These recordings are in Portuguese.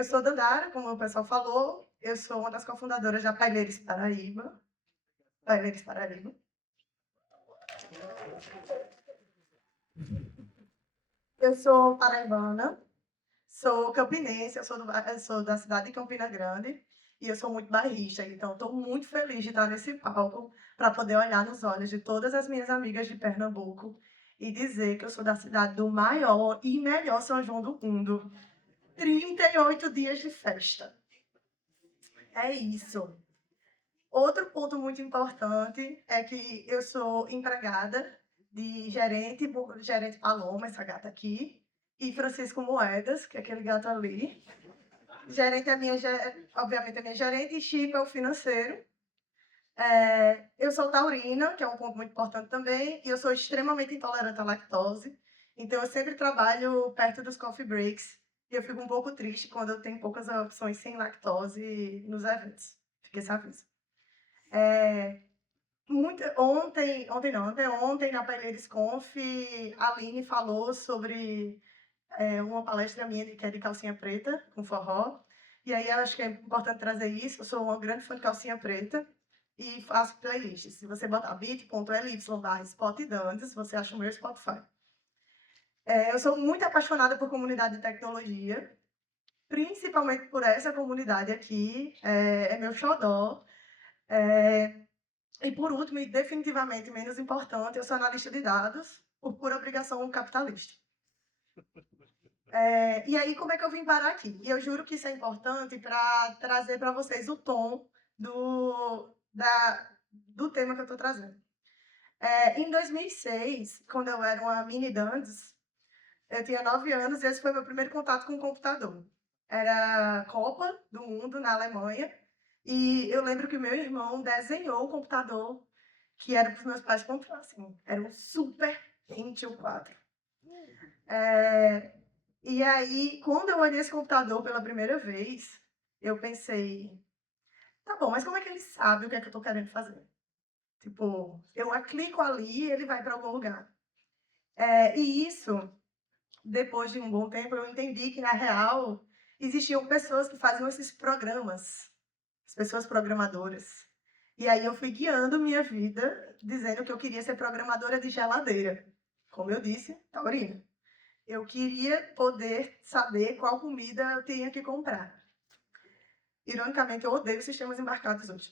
Eu sou Dandara, como o pessoal falou, eu sou uma das cofundadoras da Paileiros Paraíba. Paileiros Paraíba. Eu sou paraibana, sou campinense, eu sou da cidade de Campina Grande e eu sou muito bairrista, então estou muito feliz de estar nesse palco para poder olhar nos olhos de todas as minhas amigas de Pernambuco e dizer que eu sou da cidade do maior e melhor São João do mundo. 38 dias de festa. É isso. Outro ponto muito importante é que eu sou empregada de gerente Paloma, essa gata aqui, e Francisco Moedas, que é aquele gato ali. Gerente é obviamente é minha gerente, e Chico é o financeiro. Eu sou taurina, que é um ponto muito importante também, e eu sou extremamente intolerante à lactose. Então, eu sempre trabalho perto dos coffee breaks, e eu fico um pouco triste quando eu tenho poucas opções sem lactose nos eventos. Fiquei sabendo. Ontem na Paileiros Conf, a Aline falou sobre uma palestra minha que é de calcinha preta, com forró. E aí acho que é importante trazer isso. Eu sou uma grande fã de calcinha preta e faço playlists. Se você botar bit.ly/spotdantes, você acha o meu Spotify. Eu sou muito apaixonada por comunidade de tecnologia, principalmente por essa comunidade aqui. É meu xodó. E por último, e definitivamente menos importante, eu sou analista de dados por obrigação capitalista. E aí, como é que eu vim parar aqui? E eu juro que isso é importante para trazer para vocês o tom do tema que eu estou trazendo. Em 2006, quando eu era uma mini Dandes, eu tinha 9 anos e esse foi meu primeiro contato com o computador. Era a Copa do Mundo na Alemanha e eu lembro que meu irmão desenhou o computador que era para os meus pais comprassem. Era um Super Pentium 4. E aí, quando eu olhei esse computador pela primeira vez, eu pensei, tá bom, mas como é que ele sabe o que é que eu estou querendo fazer? Tipo, eu clico ali e ele vai para algum lugar. E isso, depois de um bom tempo, eu entendi que, na real, existiam pessoas que faziam esses programas, as pessoas programadoras. E aí eu fui guiando minha vida, dizendo que eu queria ser programadora de geladeira. Como eu disse, taurina. Eu queria poder saber qual comida eu tinha que comprar. Ironicamente, eu odeio sistemas embarcados hoje.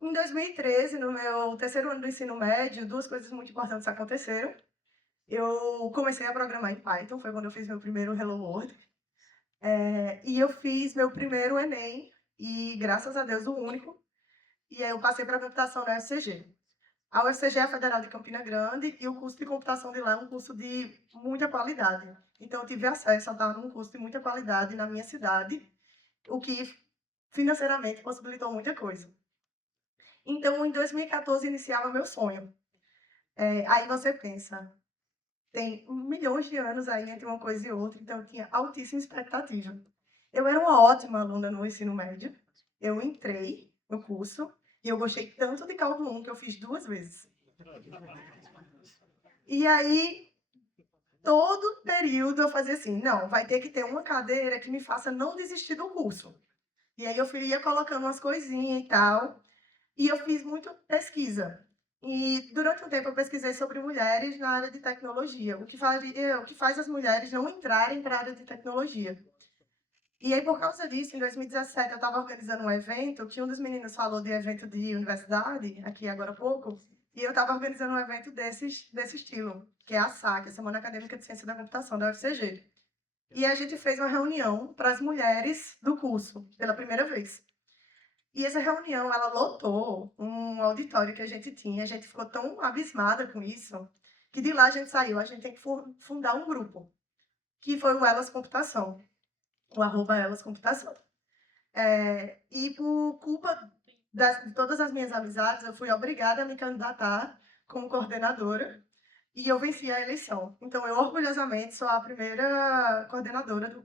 Em 2013, no meu terceiro ano do ensino médio, duas coisas muito importantes aconteceram. Eu comecei a programar em Python, foi quando eu fiz meu primeiro Hello World. E eu fiz meu primeiro Enem, e graças a Deus o único. E aí eu passei para a computação na UFCG. A UFCG é a Federal de Campina Grande e o curso de computação de lá é um curso de muita qualidade. Então, eu tive acesso a estar num curso de muita qualidade na minha cidade, o que financeiramente possibilitou muita coisa. Então, em 2014, iniciava meu sonho. Aí você pensa, tem milhões de anos aí entre uma coisa e outra, então eu tinha altíssima expectativa. Eu era uma ótima aluna no ensino médio. Eu entrei no curso e eu gostei tanto de cálculo 1 que eu fiz 2 vezes. E aí, todo período eu fazia assim, não, vai ter que ter uma cadeira que me faça não desistir do curso. E aí eu ia colocando umas coisinhas e tal. E eu fiz muito pesquisa. E durante um tempo eu pesquisei sobre mulheres na área de tecnologia, o que faz as mulheres não entrarem para a área de tecnologia. E aí, por causa disso, em 2017, eu estava organizando um evento, que um dos meninos falou de evento de universidade, aqui agora há pouco, e eu estava organizando um evento desse estilo, que é a SAC, a Semana Acadêmica de Ciência da Computação, da UFCG. E a gente fez uma reunião para as mulheres do curso, pela primeira vez. E essa reunião, ela lotou um auditório que a gente tinha. A gente ficou tão abismada com isso, que de lá a gente saiu. A gente tem que fundar um grupo, que foi o Elas Computação, o @Elas Computação. E por culpa de todas as minhas amizades, eu fui obrigada a me candidatar como coordenadora e eu venci a eleição. Então, eu orgulhosamente sou a primeira coordenadora do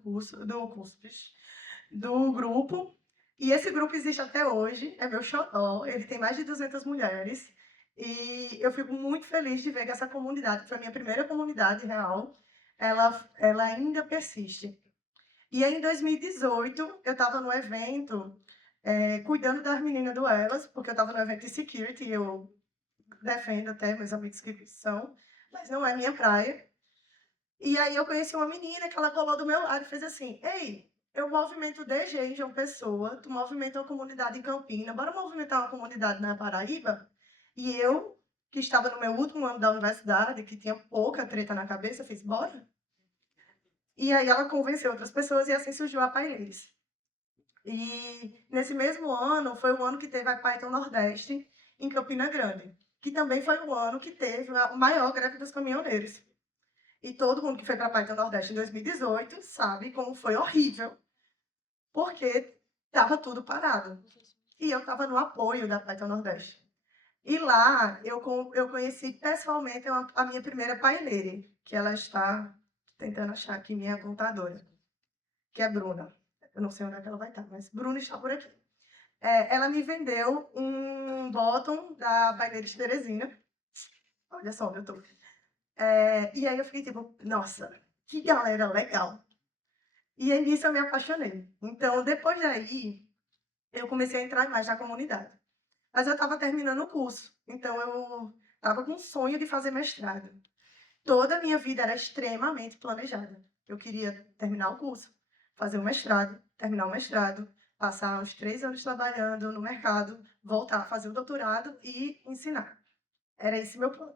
grupo. E esse grupo existe até hoje, é meu xodó, ele tem mais de 200 mulheres. E eu fico muito feliz de ver que essa comunidade, que foi a minha primeira comunidade real, ela ainda persiste. E aí, em 2018, eu estava no evento, cuidando das meninas do Elas, porque eu estava no evento de security, eu defendo até meus amigos que são, mas não é minha praia. E aí eu conheci uma menina que ela colou do meu lado e fez assim: Ei, eu movimento DG em João Pessoa, tu movimenta uma comunidade em Campina, bora movimentar uma comunidade na Paraíba? E eu, que estava no meu último ano da universidade, que tinha pouca treta na cabeça, fiz: bora? E aí ela convenceu outras pessoas e assim surgiu a Paileiros. E nesse mesmo ano, foi o ano que teve a Python Nordeste em Campina Grande, que também foi o ano que teve a maior greve dos caminhoneiros. E todo mundo que foi para a Python Nordeste em 2018 sabe como foi horrível, porque estava tudo parado. E eu estava no apoio da Python Nordeste. E lá eu conheci pessoalmente a minha primeira paineira, que ela está tentando achar aqui minha contadora, que é Bruna. Eu não sei onde é que ela vai estar, mas Bruna está por aqui. Ela me vendeu um bottom da Paineira de Teresina. Olha só onde eu tô. E aí eu fiquei tipo, nossa, que galera legal. E aí nisso eu me apaixonei. Então, depois daí, eu comecei a entrar mais na comunidade. Mas eu estava terminando o curso, então eu estava com um sonho de fazer mestrado. Toda a minha vida era extremamente planejada. Eu queria terminar o curso, fazer o mestrado, terminar o mestrado, passar uns 3 anos trabalhando no mercado, voltar a fazer o doutorado e ensinar. Era esse meu plano.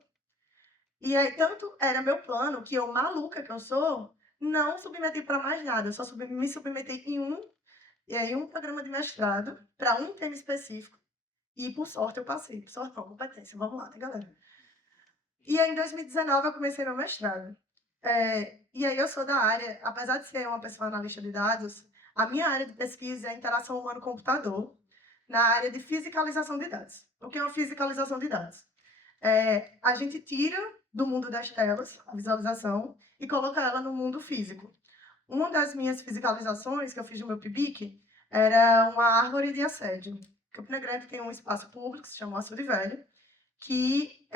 E aí, tanto era meu plano que eu, maluca que eu sou, não submeti para mais nada. Eu só me submeti em um programa de mestrado para um tema específico. E, por sorte, eu passei. Por sorte, não, competência. Vamos lá, né, galera? E aí, em 2019, eu comecei meu mestrado. E aí, eu sou da área, apesar de ser uma pessoa analista de dados, a minha área de pesquisa é interação humano-computador, na área de fisicalização de dados. O que é uma fisicalização de dados? A gente tira do mundo das telas a visualização e coloca ela no mundo físico. Uma das minhas fisicalizações que eu fiz no meu PIBIC era uma árvore de assédio. Campina Grande tem um espaço público que se chama Açude Velho, que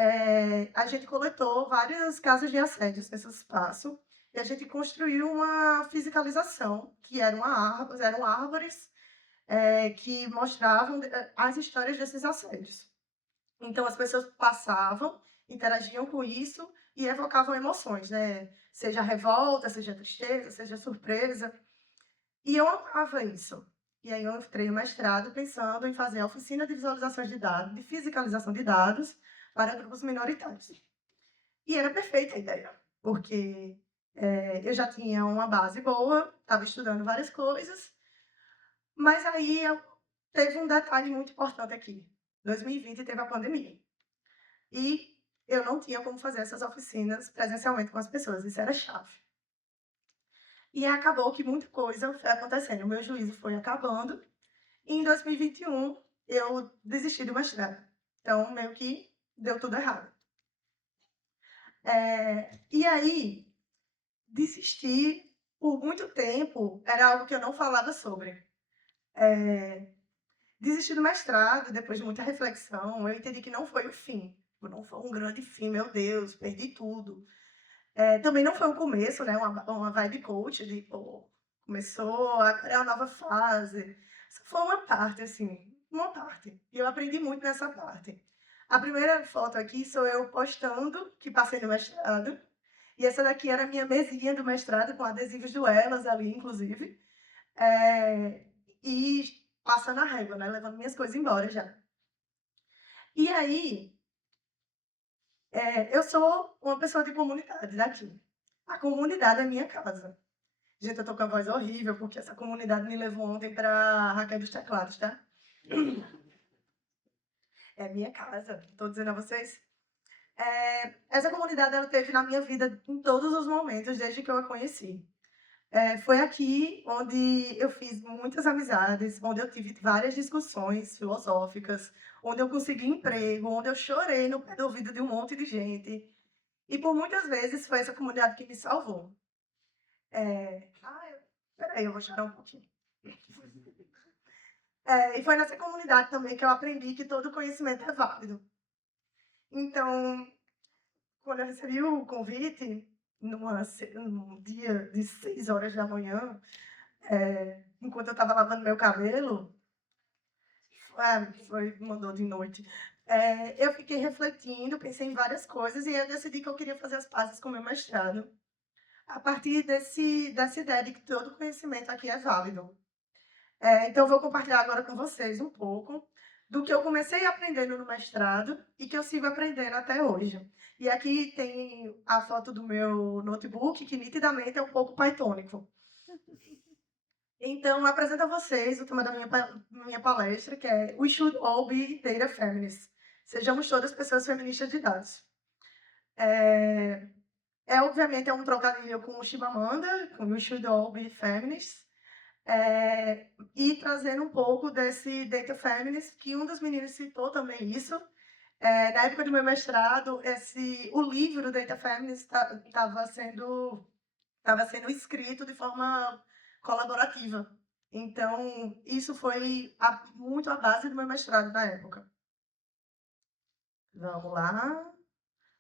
a gente coletou várias casas de assédio nesse espaço e a gente construiu uma fisicalização, que eram árvores que mostravam as histórias desses assédios. Então, as pessoas passavam, interagiam com isso e evocavam emoções, né? Seja revolta, seja tristeza, seja surpresa. E eu amava isso. E aí eu entrei no mestrado pensando em fazer a oficina de visualizações de dados, de fisicalização de dados para grupos minoritários. E era perfeita a ideia, porque eu já tinha uma base boa, estava estudando várias coisas, mas aí teve um detalhe muito importante aqui. 2020 teve a pandemia. E eu não tinha como fazer essas oficinas presencialmente com as pessoas, isso era chave. E acabou que muita coisa foi acontecendo, o meu juízo foi acabando, e em 2021 eu desisti do mestrado. Então, meio que deu tudo errado. E aí, desistir por muito tempo era algo que eu não falava sobre. Desistir do mestrado, depois de muita reflexão, eu entendi que não foi o fim. Não foi um grande fim, meu Deus, perdi tudo. Também não foi o começo, né? Uma vibe coach de, pô, começou, agora é a nova fase. Isso foi uma parte, assim, uma parte. E eu aprendi muito nessa parte. A primeira foto aqui sou eu postando que passei no mestrado. E essa daqui era a minha mesinha do mestrado, com adesivos do Elas ali, inclusive. E passando a régua, né? Levando minhas coisas embora já. E aí, eu sou uma pessoa de comunidade daqui. A comunidade é minha casa. Gente, eu tô com a voz horrível, porque essa comunidade me levou ontem para Raquel dos Teclados, tá? É minha casa, tô dizendo a vocês. Essa comunidade, ela teve na minha vida em todos os momentos, desde que eu a conheci. Foi aqui onde eu fiz muitas amizades, onde eu tive várias discussões filosóficas, onde eu consegui emprego, onde eu chorei no pé do ouvido de um monte de gente. E por muitas vezes foi essa comunidade que me salvou. Peraí, eu vou chorar um pouquinho. E foi nessa comunidade também que eu aprendi que todo conhecimento é válido. Então, quando eu recebi o convite, num dia de 6 horas da manhã, enquanto eu estava lavando meu cabelo, mandou de noite. Eu fiquei refletindo, pensei em várias coisas e eu decidi que eu queria fazer as pazes com o meu mestrado, a partir dessa ideia de que todo conhecimento aqui é válido. Então, eu vou compartilhar agora com vocês um pouco do que eu comecei aprendendo no mestrado e que eu sigo aprendendo até hoje. E aqui tem a foto do meu notebook, que nitidamente é um pouco pythonico. Então, apresento a vocês o tema da minha palestra, que é We Should All Be Data Feminists. Sejamos todas pessoas feministas de dados. Obviamente, é um trocadilho com o Chimamanda, com We Should All Be Feminists, e trazendo um pouco desse Data Feminist, que um dos meninos citou também isso. Na época do meu mestrado, o livro Data Feminist estava sendo escrito de forma colaborativa. Então, isso foi muito a base do meu mestrado na época. Vamos lá.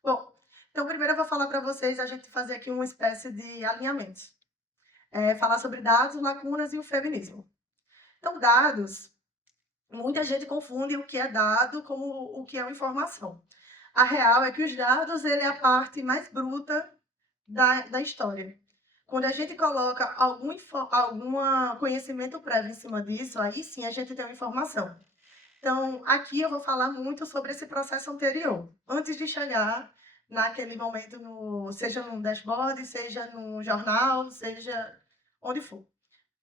Bom, então primeiro eu vou falar para vocês, a gente fazer aqui uma espécie de alinhamento. Falar sobre dados, lacunas e o feminismo. Então, dados, muita gente confunde o que é dado como o que é uma informação. A real é que os dados, ele é a parte mais bruta da história. Quando a gente coloca algum conhecimento prévio em cima disso, aí sim a gente tem uma informação. Então, aqui eu vou falar muito sobre esse processo anterior, antes de chegar naquele momento, seja num dashboard, seja num jornal, seja onde for.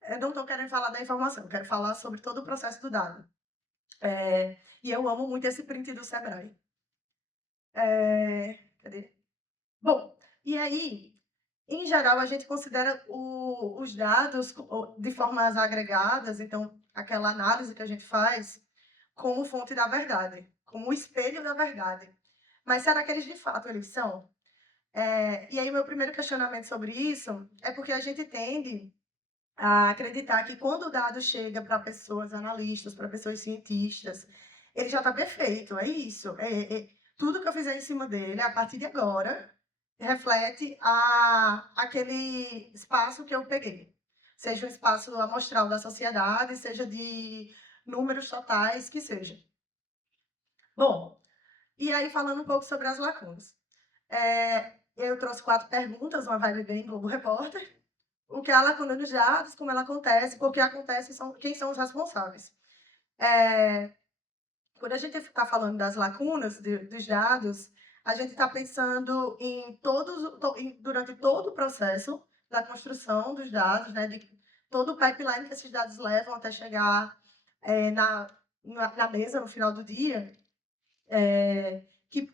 Eu não estou querendo falar da informação, eu quero falar sobre todo o processo do dado. E eu amo muito esse print do Sebrae. Cadê? Bom, e aí, em geral, a gente considera os dados de formas agregadas, então, aquela análise que a gente faz, como fonte da verdade, como o espelho da verdade. Mas será que eles de fato eles são? E aí, meu primeiro questionamento sobre isso é porque a gente tende a acreditar que quando o dado chega para pessoas analistas, para pessoas cientistas, ele já está perfeito, é isso. Tudo que eu fizer em cima dele, a partir de agora, reflete aquele espaço que eu peguei. Seja um espaço amostral da sociedade, seja de números totais, que seja. Bom, e aí falando um pouco sobre as lacunas. Eu trouxe 4 perguntas, uma vibe bem Globo Repórter. O que é a lacuna nos dados, como ela acontece, por que acontece, quem são os responsáveis. Quando a gente está falando das lacunas dos dados, a gente está pensando durante todo o processo da construção dos dados, né, de todo o pipeline que esses dados levam até chegar na mesa no final do dia, que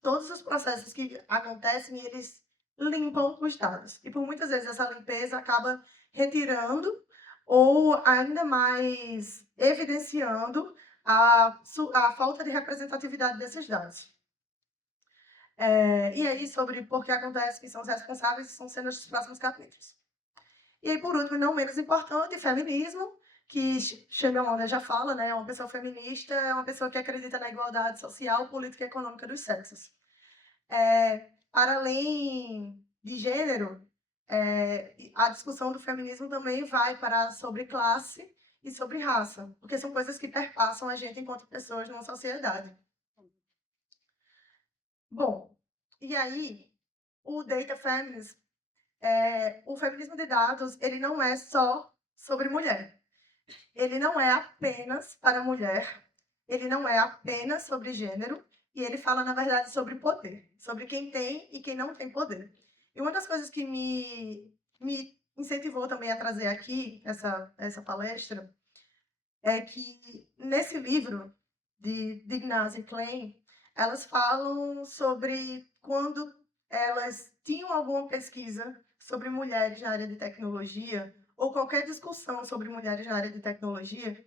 todos os processos que acontecem, eles limpam os dados. E por muitas vezes essa limpeza acaba retirando ou ainda mais evidenciando a falta de representatividade desses dados. E aí, sobre por que acontece, que são os responsáveis, são sendo os próximos capítulos. E aí, por último, não menos importante, feminismo, que Chimamanda já fala, né? Uma pessoa feminista é uma pessoa que acredita na igualdade social, política e econômica dos sexos. Para além de gênero, a discussão do feminismo também vai para sobre classe e sobre raça, porque são coisas que perpassam a gente enquanto pessoas numa sociedade. Bom, e aí, o Data Feminism, o feminismo de dados, ele não é só sobre mulher. Ele não é apenas para mulher, ele não é apenas sobre gênero, e ele fala, na verdade, sobre poder, sobre quem tem e quem não tem poder. E uma das coisas que me incentivou também a trazer aqui essa palestra é que, nesse livro de Ignace Klein, elas falam sobre quando elas tinham alguma pesquisa sobre mulheres na área de tecnologia, ou qualquer discussão sobre mulheres na área de tecnologia,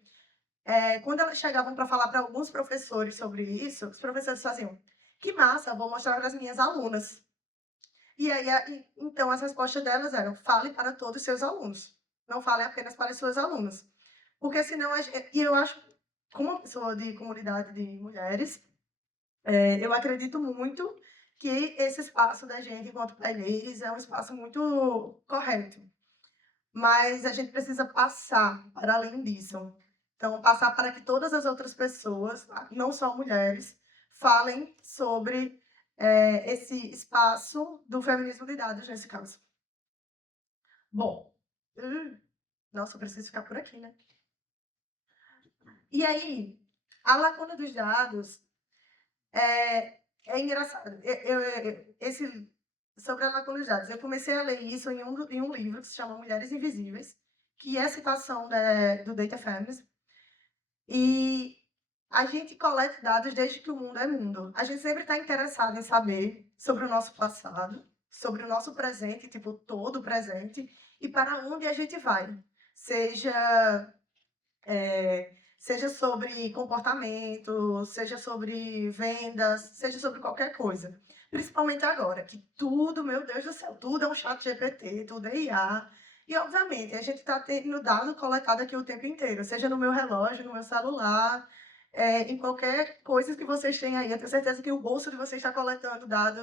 quando elas chegavam para falar para alguns professores sobre isso, os professores faziam: que massa, vou mostrar para as minhas alunas. E aí, então, as respostas delas eram: fale para todos os seus alunos, não fale apenas para as suas alunas. Porque senão, e eu acho, como uma pessoa de comunidade de mulheres, eu acredito muito que esse espaço da gente enquanto painéis é um espaço muito correto. mas a gente precisa passar para além disso. Então, passar para que todas as outras pessoas, não só mulheres, falem sobre esse espaço do feminismo de dados, nesse caso. Bom, nossa, eu preciso ficar por aqui, né? E aí, a lacuna dos dados é engraçado. Sobre a lacuna dos dados, eu comecei a ler isso em um livro que se chama Mulheres Invisíveis, que é citação do Data Feminism. E a gente coleta dados desde que o mundo é mundo. A gente sempre está interessado em saber sobre o nosso passado, sobre o nosso presente, tipo, todo o presente, e para onde a gente vai. Seja seja sobre comportamento, seja sobre vendas, seja sobre qualquer coisa. Principalmente agora, que tudo, meu Deus do céu, tudo é um chat GPT, tudo é IA. E, obviamente, a gente está tendo dado coletado aqui o tempo inteiro, seja no meu relógio, no meu celular, em qualquer coisa que vocês têm aí. Eu tenho certeza que o bolso de vocês está coletando dado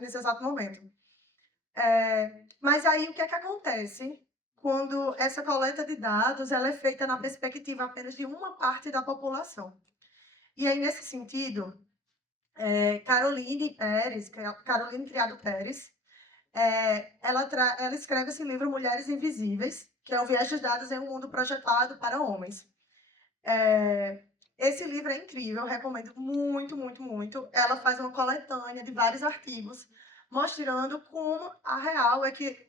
nesse exato momento. Mas aí, o que é que acontece quando essa coleta de dados ela é feita na perspectiva apenas de uma parte da população? E aí, nesse sentido, Caroline Pérez, Caroline Criado Pérez, ela escreve esse livro Mulheres Invisíveis, que é o viés dos dados em um mundo projetado para homens. Esse livro é incrível, recomendo muito, muito, muito. Ela faz uma coletânea de vários artigos mostrando como a real é que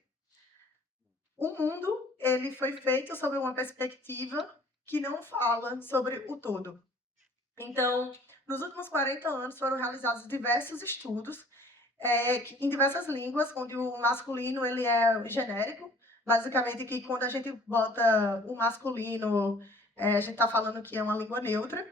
o mundo ele foi feito sobre uma perspectiva que não fala sobre o todo. Então, nos últimos 40 anos foram realizados diversos estudos em diversas línguas, onde o masculino ele é genérico, basicamente que quando a gente bota o masculino, a gente está falando que é uma língua neutra.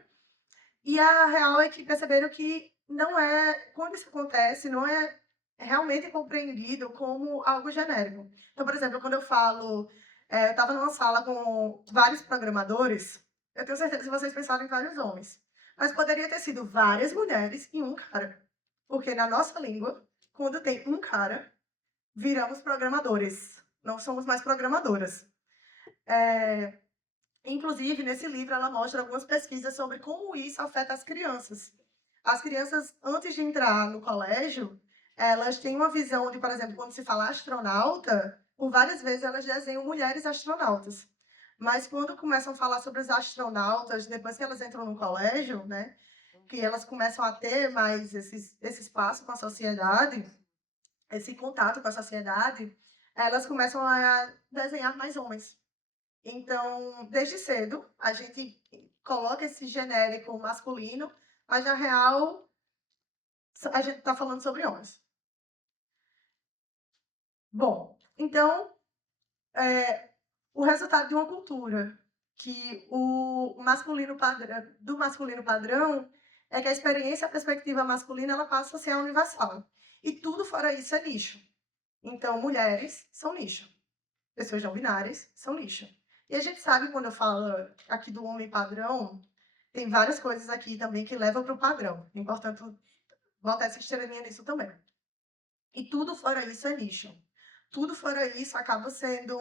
E a real é que perceberam que não é, quando isso acontece, não é realmente compreendido como algo genérico. Então, por exemplo, quando eu falo, eu estava numa sala com vários programadores, eu tenho certeza que vocês pensaram em vários homens, mas poderia ter sido várias mulheres e um cara. Porque na nossa língua, quando tem um cara, viramos programadores, não somos mais programadoras. Inclusive, nesse livro, ela mostra algumas pesquisas sobre como isso afeta as crianças. As crianças, antes de entrar no colégio, elas têm uma visão de, por exemplo, quando se fala astronauta, por várias vezes elas desenham mulheres astronautas. Mas quando começam a falar sobre os astronautas, depois que elas entram no colégio, né, que elas começam a ter mais esse espaço com a sociedade, esse contato com a sociedade, elas começam a desenhar mais homens. Então, desde cedo, a gente coloca esse genérico masculino, mas na real, a gente está falando sobre homens. Bom, então, o resultado de uma cultura que o masculino padrão, do masculino padrão é que a experiência, a perspectiva masculina, ela passa a ser universal. E tudo fora isso é lixo. Então, mulheres são lixo. Pessoas não binárias são lixo. E a gente sabe, quando eu falo aqui do homem padrão, tem várias coisas aqui também que levam para o padrão. É importante botar essa estrelinha nisso também. E tudo fora isso é lixo. Tudo fora isso acaba sendo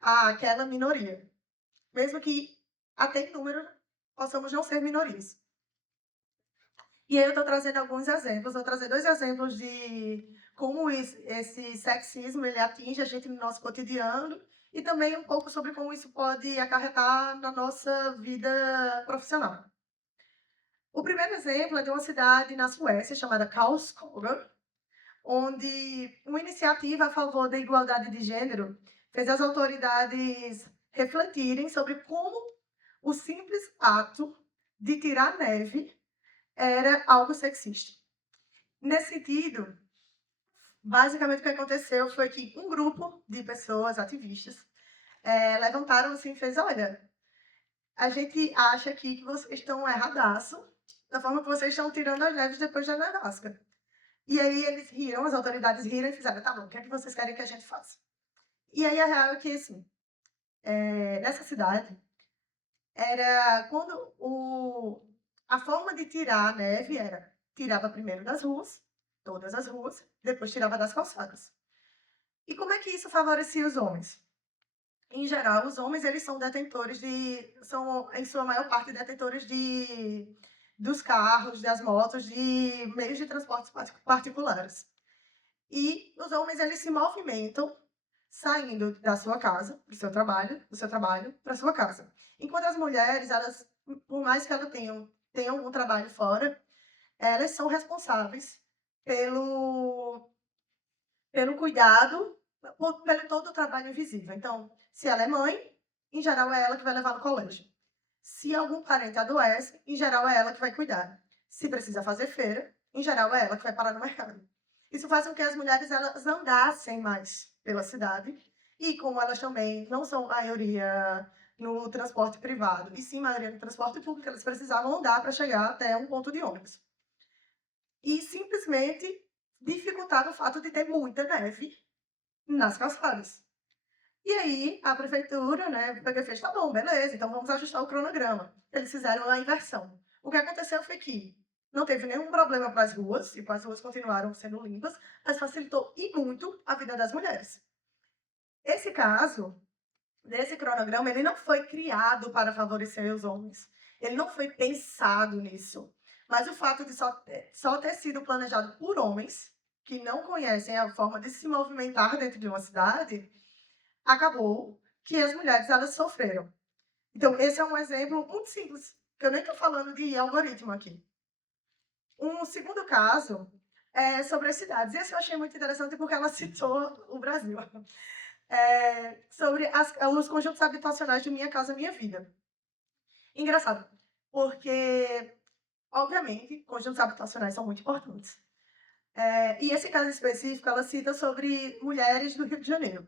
aquela minoria. Mesmo que até em número possamos não ser minorias. E aí eu estou trazendo alguns exemplos. Vou trazer 2 exemplos de como esse sexismo ele atinge a gente no nosso cotidiano e também um pouco sobre como isso pode acarretar na nossa vida profissional. O primeiro exemplo é de uma cidade na Suécia chamada Karlskoga, onde uma iniciativa a favor da igualdade de gênero fez as autoridades refletirem sobre como o simples ato de tirar neve era algo sexista. Nesse sentido, basicamente o que aconteceu foi que um grupo de pessoas, ativistas, levantaram assim e fez, olha, a gente acha aqui que vocês estão erradaço da forma que vocês estão tirando as neves depois da nevasca. E aí eles riram, as autoridades riram e fizeram, tá bom, o que é que vocês querem que a gente faça? E aí a real é que, assim, nessa cidade, era quando a forma de tirar a neve era, tirava primeiro das ruas, todas as ruas, depois tirava das calçadas. E como é que isso favorecia os homens? em geral, os homens eles são detentores são, em sua maior parte, detentores dos carros, das motos, de meios de transporte particulares. E os homens eles se movimentam saindo da sua casa, do seu trabalho para sua casa. Enquanto as mulheres, elas, por mais que elas tenham um trabalho fora, elas são responsáveis pelo, pelo cuidado, pelo todo o trabalho invisível. Então, se ela é mãe, em geral é ela que vai levar no colégio. Se algum parente adoece, em geral é ela que vai cuidar. Se precisa fazer feira, em geral é ela que vai parar no mercado. Isso faz com que as mulheres elas andassem mais pela cidade e como elas também não são maioria no transporte privado e sim maioria no transporte público, elas precisavam andar para chegar até um ponto de ônibus. E simplesmente dificultava o fato de ter muita neve nas calçadas. E aí, a prefeitura, né, fez, tá bom, beleza, então vamos ajustar o cronograma. Eles fizeram a inversão. O que aconteceu foi que não teve nenhum problema para as ruas, e as ruas continuaram sendo limpas, mas facilitou e muito a vida das mulheres. Esse caso, desse cronograma, ele não foi criado para favorecer os homens. Ele não foi pensado nisso. Mas o fato de só ter sido planejado por homens, que não conhecem a forma de se movimentar dentro de uma cidade, acabou que as mulheres elas sofreram. Então, esse é um exemplo muito simples, que eu nem estou falando de algoritmo aqui. Um segundo caso é sobre as cidades. Esse eu achei muito interessante porque ela citou o Brasil. Sobre os conjuntos habitacionais de Minha Casa Minha Vida. Engraçado, porque, obviamente, conjuntos habitacionais são muito importantes. E esse caso específico, ela cita sobre mulheres do Rio de Janeiro.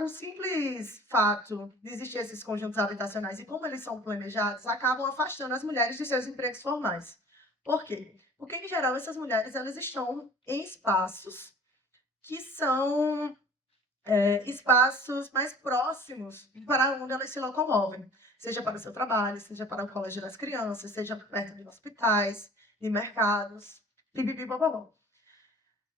O simples fato de existir esses conjuntos habitacionais e como eles são planejados acabam afastando as mulheres de seus empregos formais. Por quê? Porque, em geral, essas mulheres elas estão em espaços que são espaços mais próximos para onde elas se locomovem, seja para o seu trabalho, seja para o colégio das crianças, seja perto de hospitais, de mercados, pipipipopopó.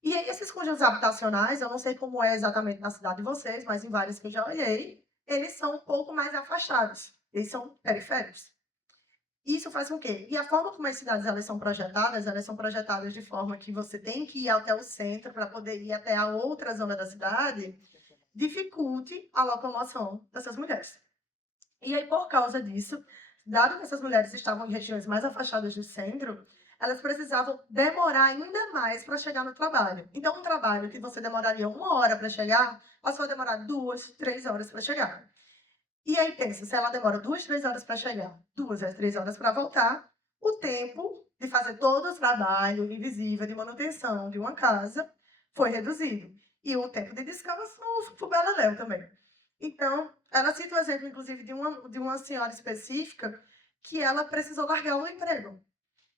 E aí, esses conjuntos habitacionais, eu não sei como é exatamente na cidade de vocês, mas em várias que eu já olhei, eles são um pouco mais afastados, eles são periféricos. Isso faz com que, e a forma como as cidades elas são projetadas de forma que você tem que ir até o centro para poder ir até a outra zona da cidade, dificulte a locomoção dessas mulheres. E aí, por causa disso, dado que essas mulheres estavam em regiões mais afastadas do centro, elas precisavam demorar ainda mais para chegar no trabalho. Então, um trabalho que você demoraria 1 hora para chegar, passou a demorar 2, 3 horas para chegar. E aí, pensa, se ela demora 2, 3 horas para chegar, 2 a 3 horas para voltar, o tempo de fazer todo o trabalho invisível de manutenção de uma casa foi reduzido. E o tempo de descanso foi beleléu também. Então, ela cita o exemplo, inclusive, de uma senhora específica que ela precisou largar o emprego.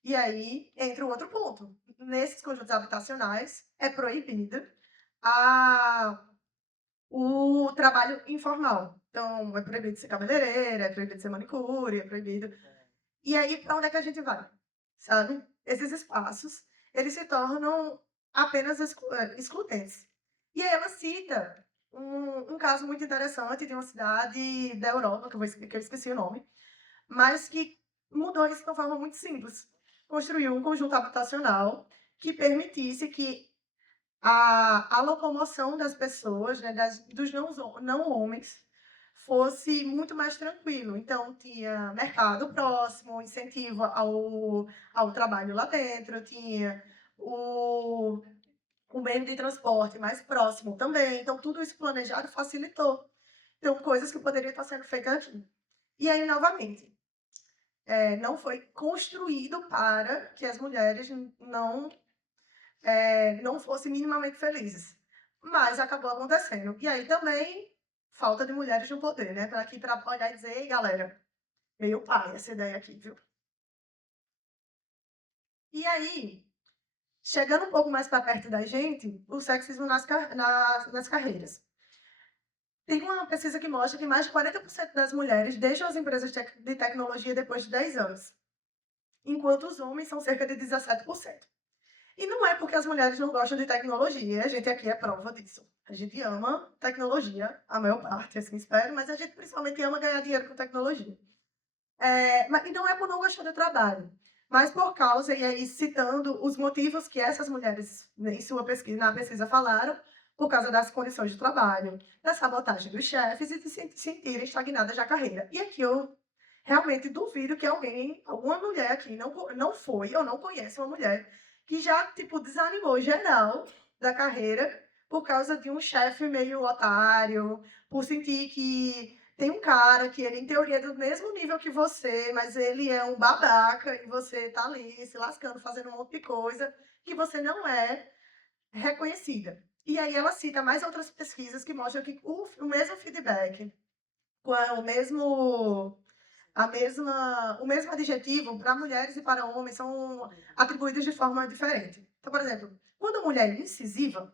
E aí entra o outro ponto. Nesses conjuntos habitacionais, é proibido o trabalho informal. Então, é proibido ser cabeleireira, é proibido ser manicure, é proibido. E aí, para onde é que a gente vai? Sabe? Esses espaços, eles se tornam apenas excludentes. E aí ela cita um caso muito interessante de uma cidade da Europa, que eu esqueci o nome, mas que mudou isso de uma forma muito simples. Construiu um conjunto habitacional que permitisse que a locomoção das pessoas, né, dos não homens, fosse muito mais tranquilo. Então, tinha mercado próximo, incentivo ao trabalho lá dentro, tinha o meio de transporte mais próximo também. Então, tudo isso planejado facilitou. Então, coisas que poderiam estar sendo feitas aqui. E aí, novamente, não foi construído para que as mulheres não fossem minimamente felizes. Mas acabou acontecendo. E aí também, falta de mulheres no poder, né? Para aqui para olhar e dizer, ei, galera, meio pai essa ideia aqui, viu? E aí, chegando um pouco mais para perto da gente, o sexismo nas carreiras. Tem uma pesquisa que mostra que mais de 40% das mulheres deixam as empresas de tecnologia depois de 10 anos, enquanto os homens são cerca de 17%. E não é porque as mulheres não gostam de tecnologia, a gente aqui é prova disso. A gente ama tecnologia, a maior parte, assim, espero, mas a gente principalmente ama ganhar dinheiro com tecnologia. E não é por não gostar do trabalho, mas por causa, e aí citando os motivos que essas mulheres, né, em sua pesquisa, na pesquisa falaram, por causa das condições de trabalho, da sabotagem dos chefes e de se sentirem estagnadas na carreira. E aqui eu realmente duvido que alguém, alguma mulher aqui não foi ou não conhece uma mulher que já, tipo, desanimou geral da carreira por causa de um chefe meio otário, por sentir que tem um cara que ele, em teoria, é do mesmo nível que você, mas ele é um babaca e você tá ali se lascando, fazendo um monte de coisa que você não é reconhecida. E aí ela cita mais outras pesquisas que mostram que o mesmo feedback, com o mesmo adjetivo para mulheres e para homens são atribuídos de forma diferente. Então, por exemplo, quando a mulher é incisiva,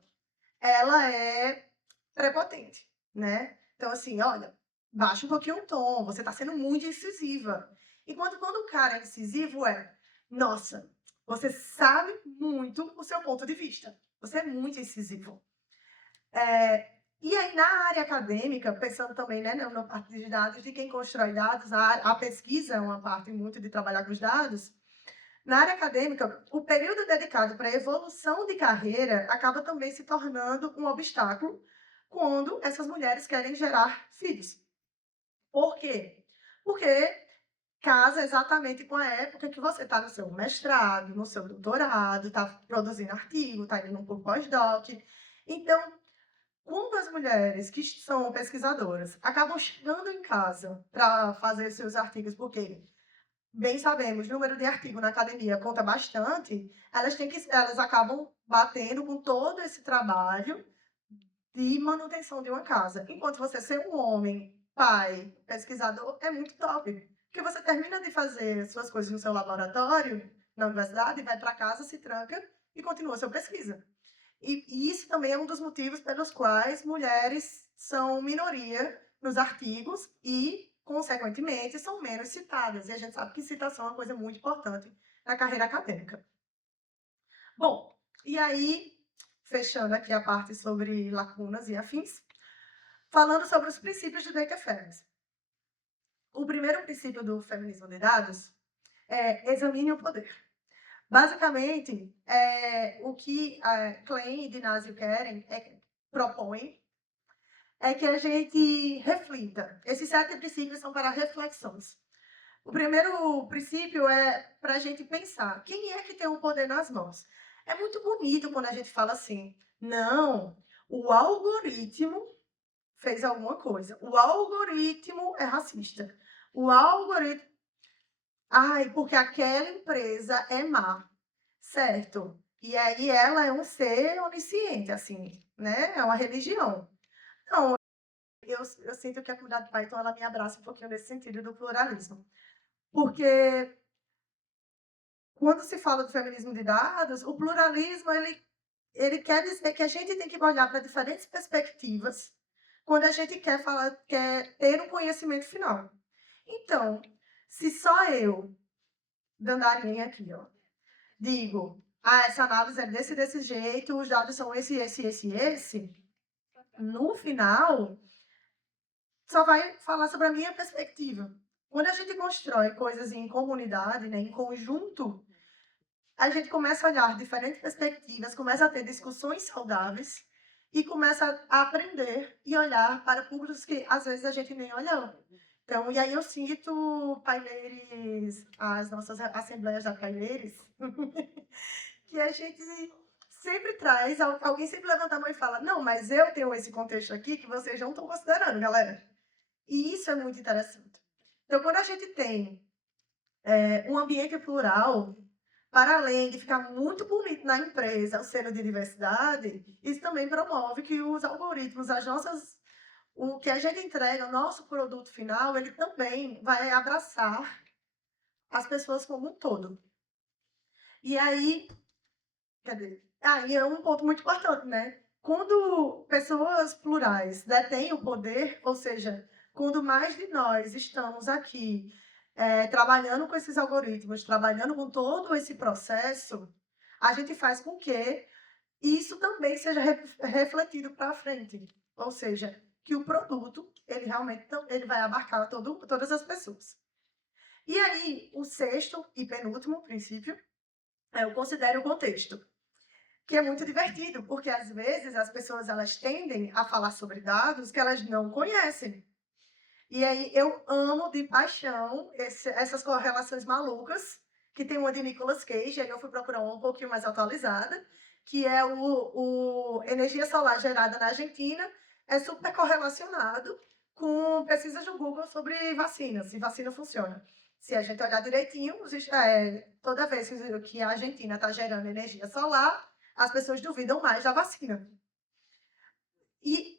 ela é prepotente, né? Então, assim, olha, baixa um pouquinho o tom, você está sendo muito incisiva. Enquanto quando o cara é incisivo, nossa, você sabe muito o seu ponto de vista. Você é muito incisivo. E aí, na área acadêmica, pensando também, né, na parte de dados, de quem constrói dados, a pesquisa é uma parte muito de trabalhar com os dados. Na área acadêmica, o período dedicado para a evolução de carreira acaba também se tornando um obstáculo quando essas mulheres querem gerar filhos. Por quê? Porque casa exatamente com a época que você está no seu mestrado, no seu doutorado, está produzindo artigo, está indo para o pós-doc. Então, quando as mulheres que são pesquisadoras acabam chegando em casa para fazer seus artigos, porque bem sabemos, número de artigo na academia conta bastante, elas acabam batendo com todo esse trabalho de manutenção de uma casa. Enquanto você ser um homem, pai, pesquisador, é muito top. Porque você termina de fazer suas coisas no seu laboratório, na universidade, vai para casa, se tranca e continua a sua pesquisa. E isso também é um dos motivos pelos quais mulheres são minoria nos artigos e, consequentemente, são menos citadas. E a gente sabe que citação é uma coisa muito importante na carreira acadêmica. Bom, e aí, fechando aqui a parte sobre lacunas e afins, falando sobre os princípios do Data Feminism. O primeiro princípio do feminismo de dados é examine o poder. Basicamente, o que Klein e Dinásio propõem é que a gente reflita. Esses 7 princípios são para reflexões. O primeiro princípio é para a gente pensar, quem é que tem o poder nas mãos? É muito bonito quando a gente fala assim, não, o algoritmo fez alguma coisa. O algoritmo é racista. O algoritmo... Ai, porque aquela empresa é má. Certo. E aí ela é um ser onisciente, assim, né? É uma religião. Então, eu sinto que a comunidade Python, ela me abraça um pouquinho nesse sentido do pluralismo. Porque quando se fala do feminismo de dados, o pluralismo, ele quer dizer que a gente tem que olhar para diferentes perspectivas quando a gente quer ter um conhecimento final. Então, se só eu, dando a linha aqui, ó, digo, essa análise é desse jeito, os dados são esse, no final, só vai falar sobre a minha perspectiva. Quando a gente constrói coisas em comunidade, né, em conjunto, a gente começa a olhar diferentes perspectivas, começa a ter discussões saudáveis e começa a aprender e olhar para públicos que às vezes a gente nem olhou. Então, e aí eu cito Paileires, as nossas assembleias da Paileires, que a gente sempre traz, alguém sempre levanta a mão e fala, não, mas eu tenho esse contexto aqui que vocês não estão considerando, galera. E isso é muito interessante. Então, quando a gente tem um ambiente plural, para além de ficar muito bonito na empresa o selo de diversidade, isso também promove que os algoritmos, o que a gente entrega, o nosso produto final, ele também vai abraçar as pessoas como um todo. E aí, cadê? E é um ponto muito importante, né? Quando pessoas plurais detêm o poder, ou seja, quando mais de nós estamos aqui trabalhando com esses algoritmos, trabalhando com todo esse processo, a gente faz com que isso também seja refletido para frente. Ou seja, que o produto, ele realmente ele vai abarcar todas as pessoas. E aí, o sexto e penúltimo princípio, eu considero o contexto, que é muito divertido, porque às vezes as pessoas elas tendem a falar sobre dados que elas não conhecem. E aí eu amo de paixão essas correlações malucas, que tem uma de Nicolas Cage, aí eu fui procurar uma um pouquinho mais atualizada, que é o energia solar gerada na Argentina, é super correlacionado com pesquisas do Google sobre vacinas, se vacina funciona. Se a gente olhar direitinho, toda vez que a Argentina está gerando energia solar, as pessoas duvidam mais da vacina. E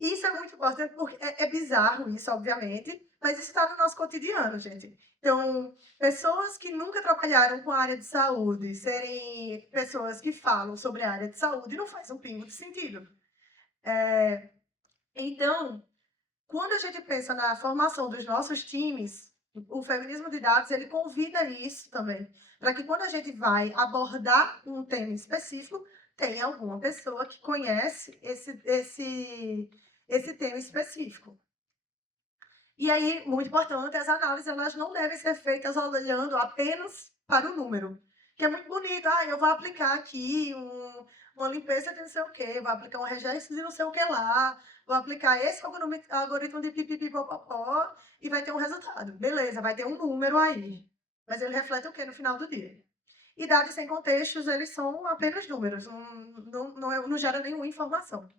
isso é muito importante, porque é bizarro isso, obviamente, mas isso está no nosso cotidiano, gente. Então, pessoas que nunca trabalharam com a área de saúde, serem pessoas que falam sobre a área de saúde, não faz um pingo de sentido. Então, quando a gente pensa na formação dos nossos times, o feminismo de dados, ele convida isso também, para que quando a gente vai abordar um tema específico, tenha alguma pessoa que conhece esse tema específico. E aí, muito importante, as análises elas não devem ser feitas olhando apenas para o número. Que é muito bonito, eu vou aplicar aqui uma limpeza de não sei o quê, vou aplicar um registro de não sei o que lá, vou aplicar esse algoritmo de pipipipopopó e vai ter um resultado. Beleza, vai ter um número aí. Mas ele reflete o quê no final do dia? E dados sem contextos, eles são apenas números, não gera nenhuma informação.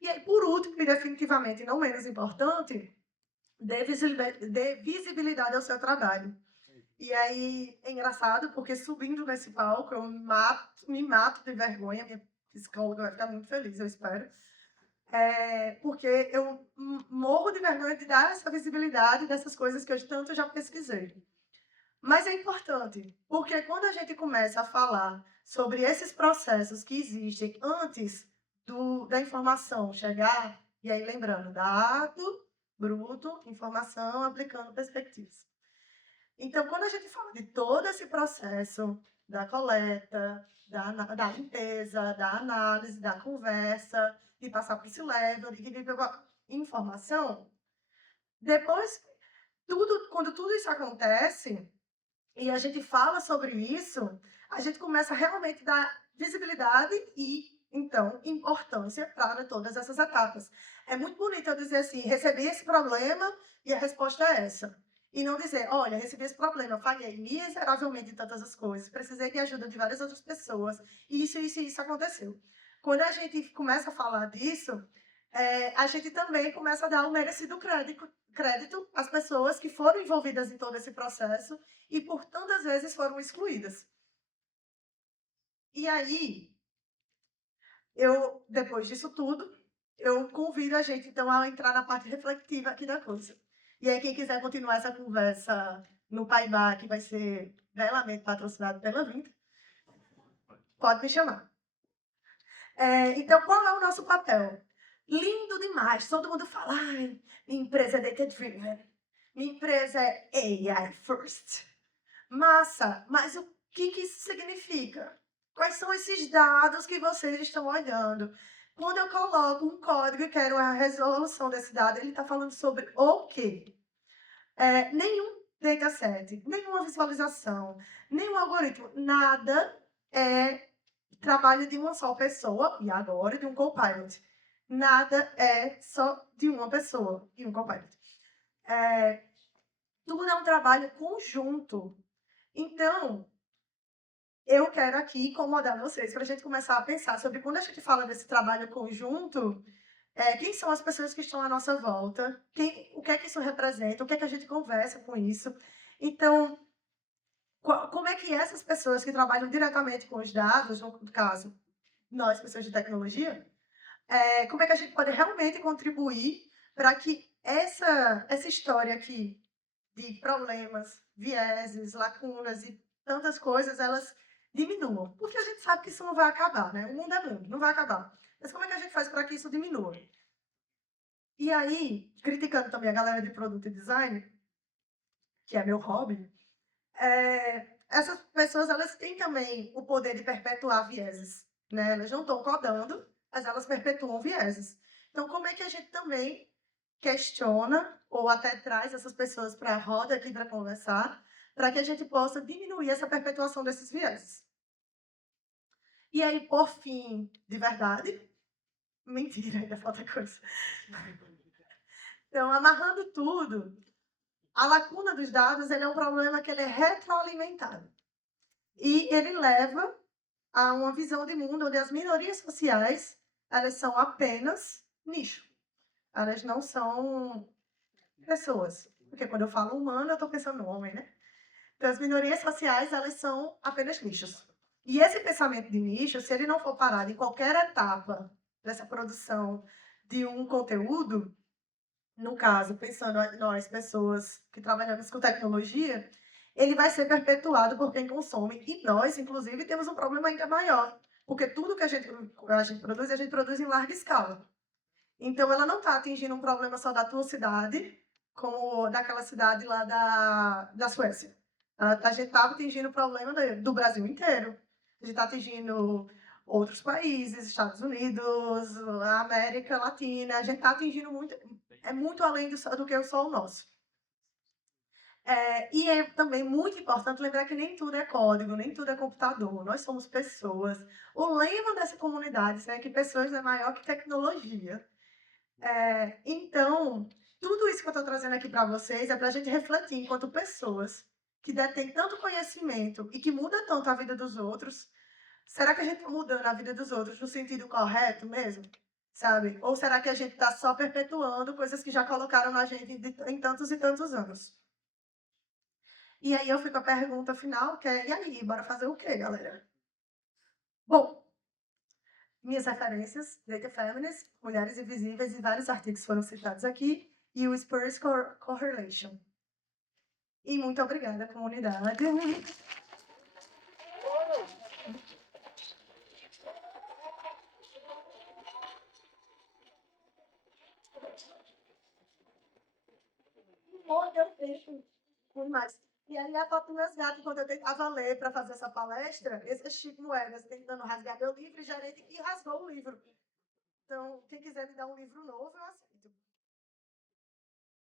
E aí, por último, e definitivamente não menos importante, dê visibilidade ao seu trabalho. E aí, é engraçado, porque subindo nesse palco, eu me mato de vergonha, minha psicóloga vai ficar muito feliz, eu espero. Porque eu morro de vergonha de dar essa visibilidade dessas coisas que eu tanto já pesquisei. Mas é importante, porque quando a gente começa a falar sobre esses processos que existem antes da informação chegar, e aí lembrando, dado, bruto, informação, aplicando perspectivas. Então, quando a gente fala de todo esse processo da coleta, da limpeza, da análise, da conversa, de passar para o C-Level, de informação, depois, quando tudo isso acontece, e a gente fala sobre isso, a gente começa a realmente dar visibilidade e, então, importância para todas essas etapas. É muito bonito eu dizer assim, recebi esse problema e a resposta é essa. E não dizer, olha, recebi esse problema, eu falhei miseravelmente em tantas as coisas, precisei de ajuda de várias outras pessoas, e isso aconteceu. Quando a gente começa a falar disso, a gente também começa a dar o merecido crédito às pessoas que foram envolvidas em todo esse processo e por tantas vezes foram excluídas. E aí, depois disso tudo, eu convido a gente, então, a entrar na parte reflexiva aqui da coisa. E aí, quem quiser continuar essa conversa no Paibá, que vai ser belamente patrocinado pela Vinta, pode me chamar. Então, qual é o nosso papel? Lindo demais, todo mundo fala, minha empresa é data-driven, minha empresa é AI first. Massa, mas o que isso significa? Quais são esses dados que vocês estão olhando? Quando eu coloco um código e quero a resolução desse dado, ele está falando sobre o quê? Nenhum dataset, nenhuma visualização, nenhum algoritmo, nada é trabalho de uma só pessoa, e agora de um copilot. Nada é só de uma pessoa e um copilot. Tudo é um trabalho conjunto. Então, eu quero aqui incomodar vocês para a gente começar a pensar sobre quando a gente fala desse trabalho conjunto, quem são as pessoas que estão à nossa volta, o que é que isso representa, o que é que a gente conversa com isso. Então, como é que essas pessoas que trabalham diretamente com os dados, no caso, nós, pessoas de tecnologia, como é que a gente pode realmente contribuir para que essa história aqui de problemas, vieses, lacunas e tantas coisas, elas diminuam. Porque a gente sabe que isso não vai acabar, né? O mundo é mundo, não vai acabar. Mas como é que a gente faz para que isso diminua? E aí, criticando também a galera de produto e design, que é meu hobby, essas pessoas elas têm também o poder de perpetuar vieses. né? Elas não estão codando, mas elas perpetuam vieses. Então, como é que a gente também questiona ou até traz essas pessoas para a roda aqui para conversar, para que a gente possa diminuir essa perpetuação desses vieses? E aí, por fim, de verdade, mentira, ainda falta coisa. Então, amarrando tudo, a lacuna dos dados ele é um problema que ele é retroalimentado. E ele leva a uma visão de mundo onde as minorias sociais elas são apenas nicho. Elas não são pessoas. Porque quando eu falo humano, eu estou pensando no homem, né? Então, as minorias sociais, elas são apenas nichos. E esse pensamento de nicho, se ele não for parado em qualquer etapa dessa produção de um conteúdo, no caso, pensando nós, pessoas que trabalhamos com tecnologia, ele vai ser perpetuado por quem consome. E nós, inclusive, temos um problema ainda maior. Porque tudo que a gente produz em larga escala. Então, ela não está atingindo um problema só da tua cidade, como daquela cidade lá da Suécia. A gente está atingindo o problema do Brasil inteiro. A gente está atingindo outros países, Estados Unidos, a América Latina. A gente está atingindo muito, é muito além do que só o nosso. E é também muito importante lembrar que nem tudo é código, nem tudo é computador. Nós somos pessoas. O lema dessa comunidade é que pessoas é maior que tecnologia. Então, tudo isso que eu estou trazendo aqui para vocês é para a gente refletir enquanto pessoas que detêm tanto conhecimento e que muda tanto a vida dos outros. Será que a gente está mudando a vida dos outros no sentido correto mesmo? Sabe? Ou será que a gente está só perpetuando coisas que já colocaram na gente em tantos e tantos anos? E aí eu fico a pergunta final, que é, e aí, bora fazer o quê, galera? Bom, minhas referências, Data Feminist, Mulheres Invisíveis, e vários artigos foram citados aqui, e o Spurs Correlation. E muito obrigada, comunidade. Meu Deus, muito mais. E aí a foto dos meus gatos, quando eu tentava ler para fazer essa palestra, esse é Chico Moedas tentando rasgar meu livro, e gerente que rasgou o livro. Então, quem quiser me dar um livro novo, eu aceito.